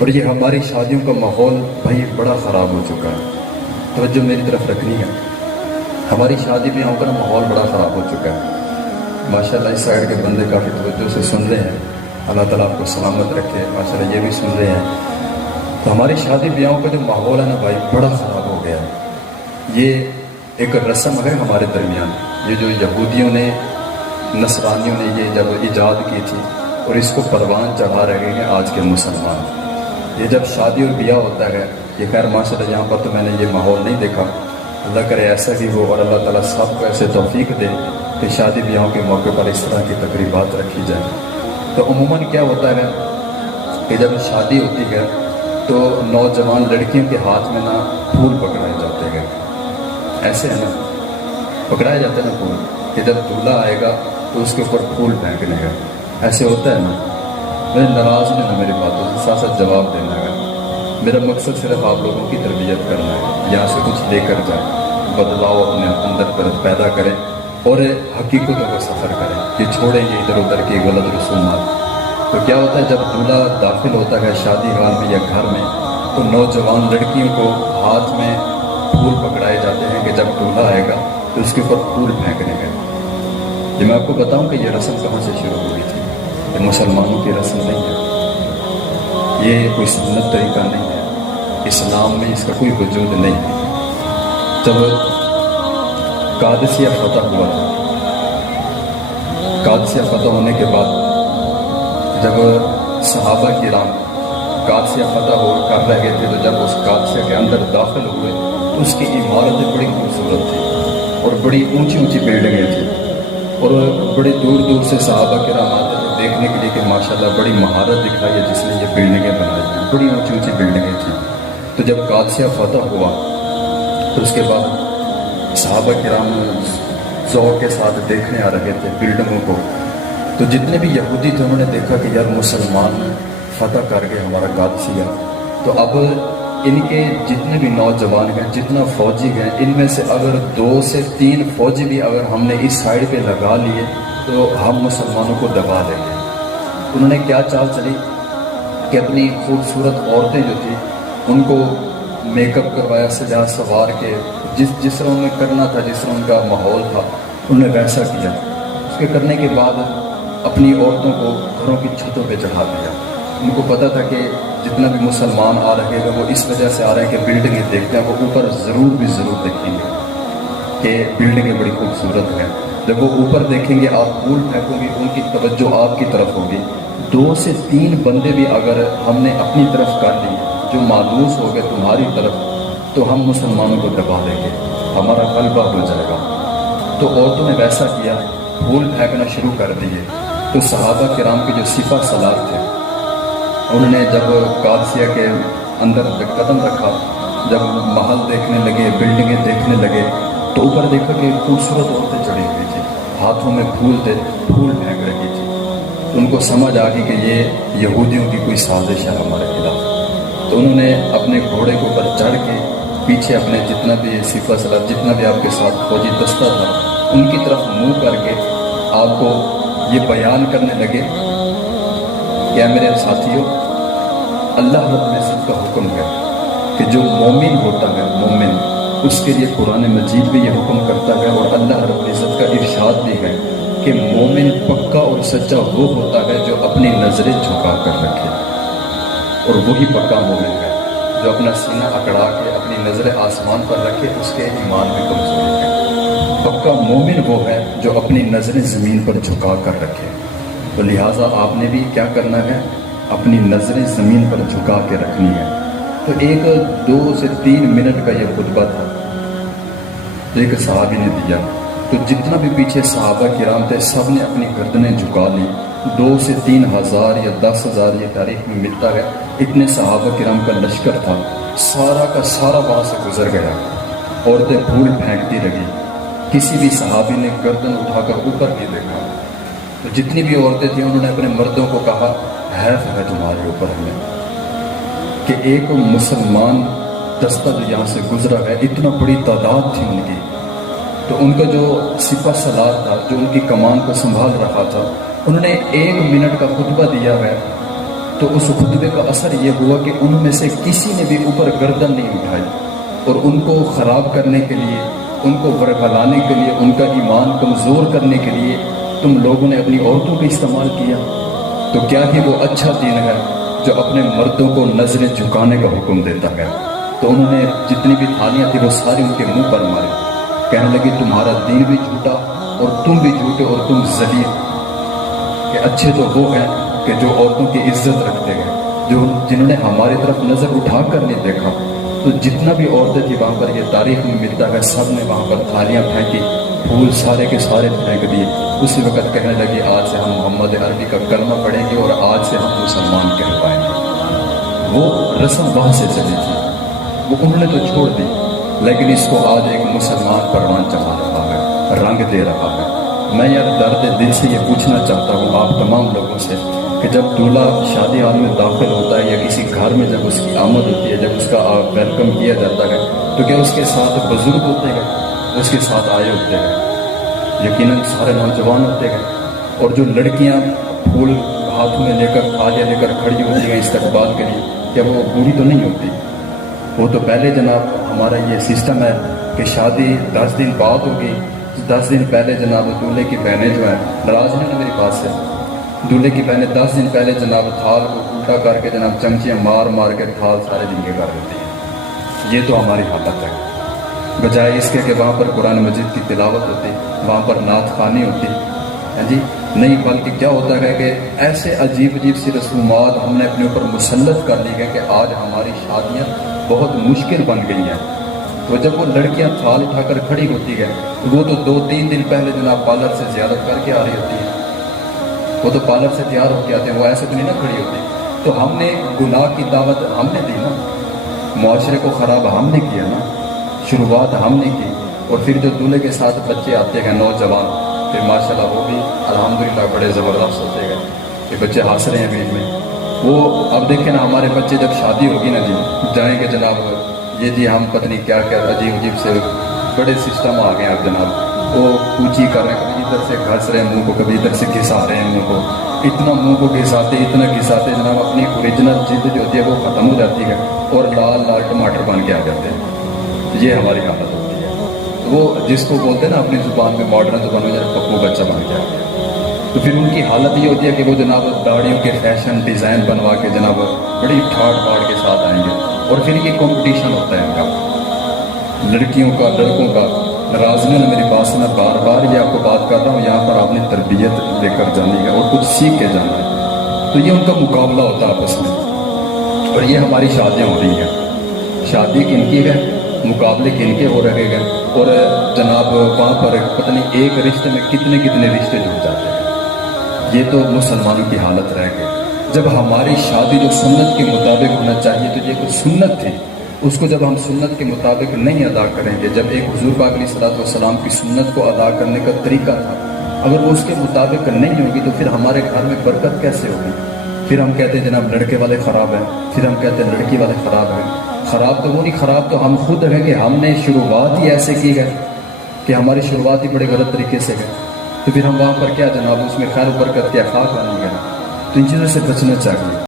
اور یہ ہماری شادیوں کا ماحول بھائی بڑا خراب ہو چکا ہے. توجہ میری طرف رکھنی ہے. ہماری شادی بیاہوں کا ماحول بڑا خراب ہو چکا ہے. ماشاءاللہ اس سائڈ کے بندے کافی توجہ سے سن رہے ہیں. اللہ تعالیٰ آپ کو سلامت رکھے. ماشاءاللہ یہ بھی سن رہے ہیں. تو ہماری شادی بیاہوں کا جو ماحول ہے نا بھائی بڑا خراب ہو گیا ہے. یہ ایک رسم ہے ہمارے درمیان. یہ جو یہودیوں نے نصرانیوں نے یہ جب ایجاد کی تھی اور اس کو پروان چڑھا رہے ہیں آج کے مسلمان. یہ جب شادی اور بیاہ ہوتا ہے یہ خیر ماشاءاللہ یہاں پر تو میں نے یہ ماحول نہیں دیکھا. اللہ کرے ایسا ہی ہو اور اللہ تعالیٰ سب کو ایسے توفیق دے کہ شادی بیاہوں کے موقع پر اس طرح کی تقریبات رکھی جائیں. تو عموماً کیا ہوتا ہے کہ جب شادی ہوتی ہے تو نوجوان لڑکیوں کے ہاتھ میں نا پھول پکڑائے جاتے ہیں. ایسے ہے نا پکڑائے جاتے ہیں نا پھول کہ جب دولہا آئے گا تو اس کے اوپر پھول پھینکنے کا. ایسے ہوتا ہے نا. میں ناراض نہیں ہوں میری باتوں سے ساتھ ساتھ جواب دینا ہے. میرا مقصد صرف آپ لوگوں کی تربیت کرنا ہے. یہاں سے کچھ لے کر جائیں, بدلاؤ اپنے اندر پیدا کریں اور حقیقتوں کو سفر کریں. یہ چھوڑیں گے ادھر ادھر کی غلط رسومات. تو کیا ہوتا ہے جب دولہا داخل ہوتا ہے شادی ہال میں یا گھر میں تو نوجوان لڑکیوں کو ہاتھ میں پھول پکڑائے جاتے ہیں کہ جب دولہا آئے گا تو اس کے اوپر پھول پھینکنے کا. یہ میں آپ کو بتاؤں کہ یہ رسم کہاں سے شروع ہوئی تھی. یہ مسلمانوں کی رسم نہیں ہے. یہ کوئی سنت طریقہ نہیں ہے. اسلام میں اس کا کوئی وجود نہیں ہے. جب قادسیہ فتح ہوا تھا, قادسیہ فتح ہونے کے بعد جب صحابہ کرام قادسیہ فتح ہو کر رہے تھے تو جب اس قادسیہ کے اندر داخل ہوئے تو اس کی عمارتیں بڑی خوبصورت تھیں اور بڑی اونچی اونچی بلڈنگیں تھیں اور بڑی دور دور سے صحابہ کرام آتے تھے دیکھنے کے لیے کہ ماشاءاللہ بڑی مہارت دکھائی ہے جس نے یہ بلڈنگیں بنائی ہیں. بڑی اونچی اونچی بلڈنگیں تھیں. تو جب قادسیہ فتح ہوا تو اس کے بعد صحابہ کرام ذوق کے ساتھ دیکھنے آ رہے تھے بلڈنگوں کو. تو جتنے بھی یہودی تھے انہوں نے دیکھا کہ یار مسلمان فتح کر گئے ہمارا قادسیہ. تو اب ان کے جتنے بھی نوجوان ہیں جتنا فوجی ہیں ان میں سے اگر 2 سے 3 فوجی بھی اگر ہم نے اس سائڈ پہ لگا لیے تو ہم مسلمانوں کو دبا دیں گے. انہوں نے کیا چال چلی کہ اپنی خوبصورت عورتیں جو تھیں ان کو میک اپ کروایا سجا سوار کے جس طرح انہیں کرنا تھا جس طرح ان کا ماحول تھا انہوں نے ویسا کیا. اس کے کرنے کے بعد اپنی عورتوں کو گھروں کی چھتوں پہ چڑھا دیا. ان کو پتہ تھا کہ جتنا بھی مسلمان آ رہے ہیں وہ اس وجہ سے آ رہے ہیں کہ بلڈنگیں دیکھتے ہیں. وہ اوپر ضرور دیکھیں گے کہ بلڈنگیں بڑی خوبصورت ہیں. جب وہ اوپر دیکھیں گے آپ پھول پھینکوں گی ان کی توجہ آپ کی طرف ہوگی. 2 سے 3 بندے بھی اگر ہم نے اپنی طرف کر لی جو مانوس ہو گئے تمہاری طرف تو ہم مسلمانوں کو دبا دیں گے, ہمارا غلبہ ہو جائے گا. تو عورتوں نے ویسا کیا, پھول پھینکنا شروع کر دیے. تو صحابہ کرام کے جو سپہ سالار تھے انہوں نے جب قادسیہ کے اندر قدم رکھا, جب محل دیکھنے لگے بلڈنگیں دیکھنے لگے تو اوپر دیکھا کہ خوبصورت عورتیں چڑھی ہوئی تھیں, ہاتھوں میں پھول تھے, پھول پھینک رہی تھی. تو ان کو سمجھ آ گئی کہ یہ یہودیوں کی کوئی سازش ہے ہمارے خلاف. تو انہوں نے اپنے گھوڑے کے اوپر چڑھ کے پیچھے اپنے جتنا بھی سپہ سالار جتنا بھی آپ کے ساتھ فوجی دستہ تھا ان کی طرف منہ کر کے آپ کو یہ بیان کرنے لگے کہ میرے ساتھیوں اللہ رب العزت کا حکم ہے کہ جو مومن ہوتا ہے مومن اس کے لیے قرآن مجید بھی یہ حکم کرتا ہے اور اللہ رب العزت کا ارشاد بھی ہے کہ مومن پکا اور سچا وہ ہوتا ہے جو اپنی نظریں جھکا کر رکھے, اور وہی پکا مومن ہے جو اپنا سینہ اکڑا کے اپنی نظریں آسمان پر رکھے اس کے ایمان میں کمزوری ہے. پکا مومن وہ ہے جو اپنی نظریں زمین پر جھکا کر رکھے. تو لہٰذا آپ نے بھی کیا کرنا ہے, اپنی نظریں زمین پر جھکا کے رکھنی ہے. تو 2 سے 3 منٹ کا یہ خطبہ تھا ایک صحابی نے دیا. تو جتنا بھی پیچھے صحابہ کرام تھے سب نے اپنی گردنیں جھکا لی. 2 سے 3 ہزار یا 10,000 یہ تاریخ میں ملتا ہے اتنے صحابہ کرام کا لشکر تھا. سارا کا سارا وہاں سے گزر گیا. عورتیں پھول پھینکتی رہی. کسی بھی صحابی نے گردن اٹھا کر اوپر نہیں دیکھا. تو جتنی بھی عورتیں تھیں انہوں نے اپنے مردوں کو کہا حیف ہے تمہارے اوپر ہمیں کہ ایک مسلمان دستہ جو یہاں سے گزرا ہے, اتنا بڑی تعداد تھی ان کی. تو ان کا جو سپہ سالار تھا جو ان کی کمان کو سنبھال رہا تھا انہوں نے 1 منٹ کا خطبہ دیا ہے تو اس خطبے کا اثر یہ ہوا کہ ان میں سے کسی نے بھی اوپر گردن نہیں اٹھائی، اور ان کو خراب کرنے کے لیے، ان کو ورگلانے کے لیے، ان کا ایمان کمزور کرنے کے لیے تم لوگوں نے اپنی عورتوں کا استعمال کیا۔ تو کیا ہی وہ اچھا دین ہے جو اپنے مردوں کو نظریں جھکانے کا حکم دیتا ہے۔ تو انہوں نے جتنی بھی تھالیاں تھیں وہ ساری ان کے منہ پر ماری، کہنے لگے تمہارا دین بھی جھوٹا اور تم بھی جھوٹے اور تم ذلیل، کہ اچھے تو وہ ہیں کہ جو عورتوں کی عزت رکھتے ہیں، جنہوں نے ہماری طرف نظر اٹھا کر نہیں دیکھا۔ تو جتنا بھی عورتیں تھیں وہاں پر، یہ تاریخ میں ملتا ہے، سب نے وہاں پر تھالیاں پھینکی، پھول سارے کے سارے پھینک دیے۔ اسی وقت کہنے لگے آج سے ہم محمد عربی کا کلمہ پڑھیں گے اور آج سے ہم مسلمان کہہ پائیں گے۔ وہ رسم وہاں سے چلی تھی، وہ انہوں نے تو چھوڑ دی، لیکن اس کو آج ایک مسلمان پروان چڑھا رہا ہے، رنگ دے رہا ہے۔ میں یار درد دل سے یہ پوچھنا چاہتا ہوں آپ تمام لوگوں سے کہ جب دولہا شادی حال میں داخل ہوتا ہے یا کسی گھر میں جب اس کی آمد ہوتی ہے، جب اس کا ویلکم کیا جاتا ہے، تو کیا اس کے ساتھ بزرگ ہوتے ہیں، اس کے ساتھ آئے ہوتے ہیں؟ یقیناً سارے نوجوان ہوتے ہیں۔ اور جو لڑکیاں پھول ہاتھ میں لے کر، تھالیاں لے کر کھڑی ہوتی ہیں استقبال کے لیے، کیا وہ بوڑھی تو نہیں ہوتی؟ وہ تو پہلے جناب ہمارا یہ سسٹم ہے کہ شادی 10 دن بعد ہوگی، 10 دن پہلے جناب دولہے کی بہنیں جو ہیں، ناراض ہیں نا میری بات سے، دولہے کی بہنیں 10 دن پہلے جناب تھال کو الٹا کر کے جناب چمچیاں مار مار کے تھال سارے جنگے کر دیتی ہیں۔ یہ تو ہماری حالت ہے، بجائے اس کے کہ وہاں پر قرآن مجید کی تلاوت ہوتی، وہاں پر نعت خوانی ہوتی ہے جی، نہیں بلکہ کیا ہوتا ہے کہ ایسے عجیب عجیب سی رسومات ہم نے اپنے اوپر مسلط کر لی ہے کہ آج ہماری شادیاں بہت مشکل بن گئی ہیں۔ تو جب وہ لڑکیاں تھال اٹھا کر کھڑی ہوتی ہے، وہ تو 2-3 دن پہلے جناب پارلر سے زیارت کر کے آ رہی ہوتی ہے، وہ تو پارلر سے تیار ہو کے آتے ہیں، وہ ایسے تو نہیں نہ کھڑی ہوتی۔ تو ہم نے گناہ کی دعوت ہم نے دی نا، معاشرے کو خراب ہم نے کیا نا، شروعات ہم نے کی۔ اور پھر جو دولہے کے ساتھ بچے آتے ہیں نوجوان، پھر ماشاءاللہ وہ بھی الحمدللہ بڑے زبردست ہوتے ہیں کہ بچے ہنس رہے ہیں بیچ میں۔ وہ اب دیکھیں نا ہمارے بچے جب شادی ہوگی نا جی، جائیں گے جناب یہ جی ہم پتہ نہیں کیا کیا عجیب عجیب سے بڑے سسٹم آ گئے ہیں اب جناب، وہ کوچی کر رہے ہیں، کبھی ادھر سے گھس رہے ہیں منہ کو، کبھی ادھر سے گھسا رہے ہیں منہ کو، اتنا منہ کو گھساتے اتنا گھساتے جناب اپنی اوریجنل جلد جو ہوتی ہے وہ ختم ہو جاتی ہے اور لال لال ٹماٹر بن کے آ جاتے ہیں۔ یہ ہماری حالت ہوتی ہے۔ وہ جس کو بولتے ہیں نا اپنی زبان میں، ماڈرن زبان میں، جب پپو بچہ بن کے آ گیا، تو پھر ان کی حالت یہ ہوتی ہے کہ وہ جناب داڑھیوں کے فیشن ڈیزائن بنوا کے جناب بڑی ٹھاٹ باڑ کے ساتھ آئیں گے، اور پھر یہ کمپٹیشن ہوتا ہے ان کا، لڑکیوں کا لڑکوں کا۔ ناراضگی نے میری بات سے میں بار بار یہ آپ کو بات کر رہا ہوں، یہاں پر آپ نے تربیت لے کر جانی ہے اور کچھ سیکھ کے جانا ہے۔ تو یہ ان کا مقابلہ ہوتا ہے آپس میں، اور یہ ہماری شادیاں ہو رہی ہیں۔ شادی کن کی ہے، مقابلے کن کے ہو رہے ہیں، اور جناب وہاں پر پتہ نہیں ایک رشتے میں کتنے کتنے رشتے جڑ جاتے ہیں۔ یہ تو مسلمانوں کی حالت رہ گئی۔ جب ہماری شادی جو سنت کے مطابق ہونا چاہیے، تو یہ کوئی سنت تھی، اس کو جب ہم سنت کے مطابق نہیں ادا کریں گے، جب ایک حضور پاک علیہ الصلوۃ والسلام کی سنت کو ادا کرنے کا طریقہ تھا، اگر وہ اس کے مطابق نہیں ہوگی تو پھر ہمارے گھر میں برکت کیسے ہوگی؟ پھر ہم کہتے ہیں جناب لڑکے والے خراب ہیں، پھر ہم کہتے ہیں لڑکی والے خراب ہیں۔ خراب تو وہ نہیں، خراب تو ہم خود ہیں کہ ہم نے شروعات ہی ایسے کی ہے کہ ہماری شروعات ہی بڑے غلط طریقے سے ہے، تو پھر ہم وہاں پر کیا جناب اس میں خیر و برکت کے اخلاق نہیں ہے۔ تو ان چیزوں سے بچنا چاہیے۔